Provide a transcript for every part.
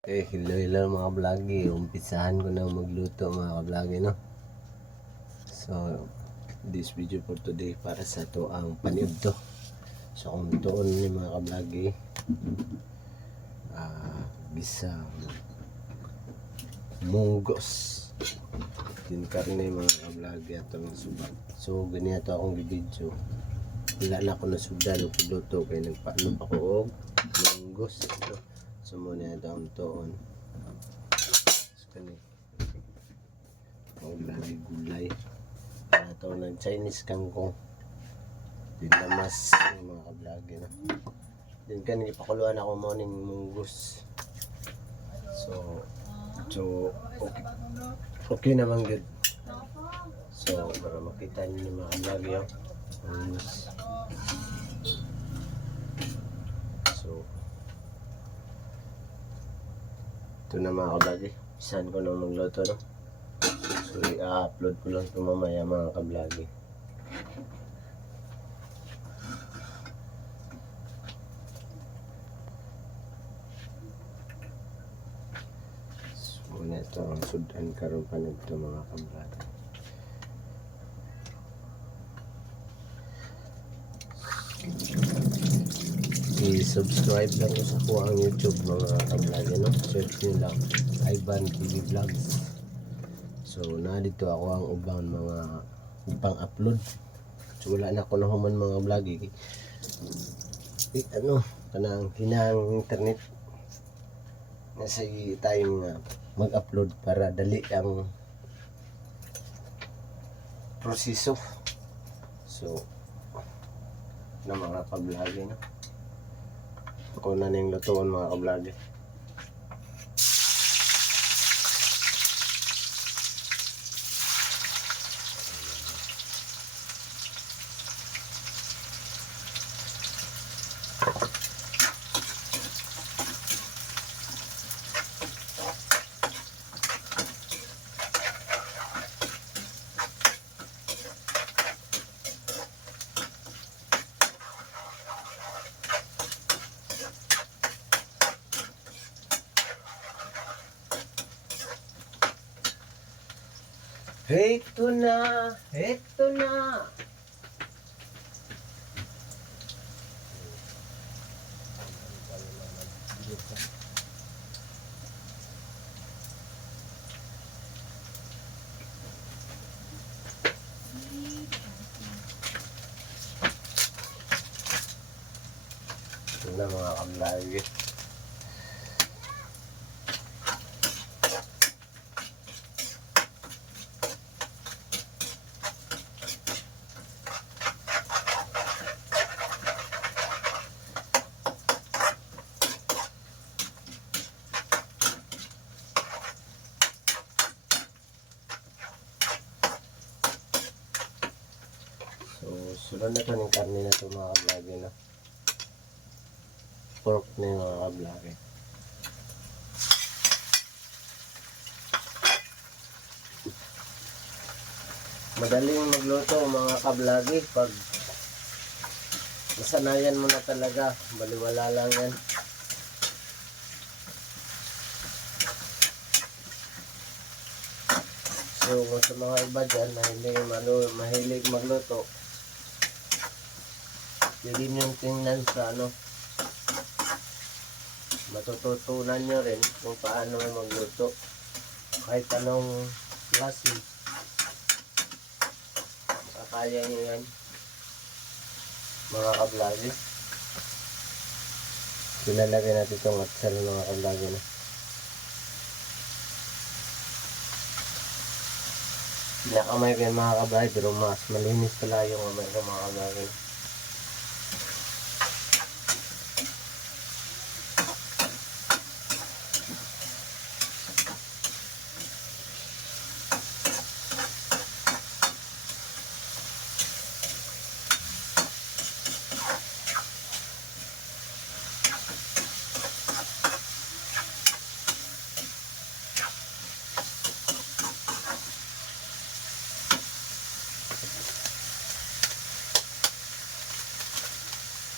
Hello mga vloggy. Umpisahan ko na magluto mga vloggy, no? So, this video for today para sa to ang paniud to. So, kung tuon ni mga vloggy, bisa munggos. Din karne mga vloggy ato ng subat. So, ganito akong video. Wala na ako nasugdan o piluto kaya nagpaalam ako og munggos. So, muna ito ang tuon. Grabe gulay ito ng Chinese kangkong dinamas yung mga kablagi na din kan ipakuluan ako morning munggus. So okay naman good. So para makita niyo yung mga kablagi yung munggus. So ito na mga kablagi, saan ko na magluto, no? So, i-upload ko lang ito mamaya mga kablagi. So, muna ito ang sudan karoon pa nito mga kablagi. I-subscribe lang ko sa ko ang YouTube mga kablagi, no? Search nyo lang Ivan TV Vlogs. So na dito ako ang ubang mga pang-upload. So wala na ako na human mga vlog kanang hinang internet nasa tayong mag-upload para dali ang proseso. So na mga ka-vlog, no? Ako na ning lutuon mga ka-vlog. Heto na! Heto na! Ito na mga kamlagi. So, sunod na ito ng karne na ito mga kablagi, na pork na yung mga kablagi. Madaling magluto mga kablagi pag nasanayan mo na talaga, baliwala lang yan. So sa mga iba dyan na hindi mahilig magluto, pwede nyo tingnan sa matututunan nyo rin kung paano magluto kahit anong klase, makakaya nyo yan mga kablagi. Pinalagay natin itong atsal mga kablagi, na pinakamay kayo mga kablagi, pero mas malinis pala yung kamay ko mga kablagi.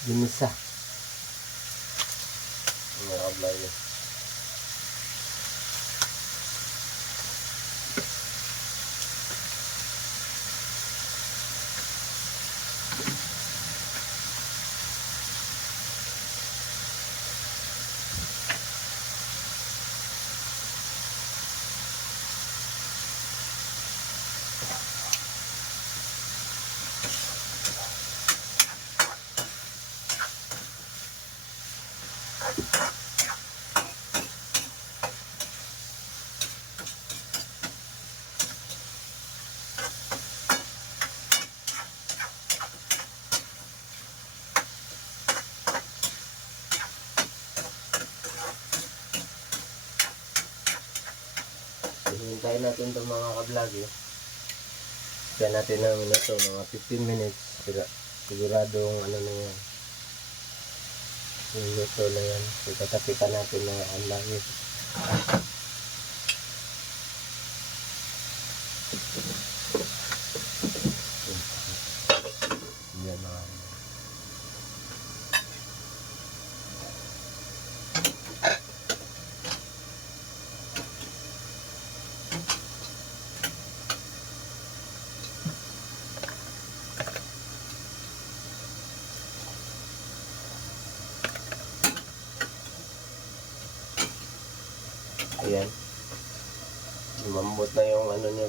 Ginisa mga kablagi. Hintayin natin itong mga ka-vlog eh. Kaya natin ng ito, mga 15 minutes. Siguradong ano na yan. Yung luto na yan. Itatapikan natin mga ka-vlog. Yan mga ayan. Lumambot na yung ano niya.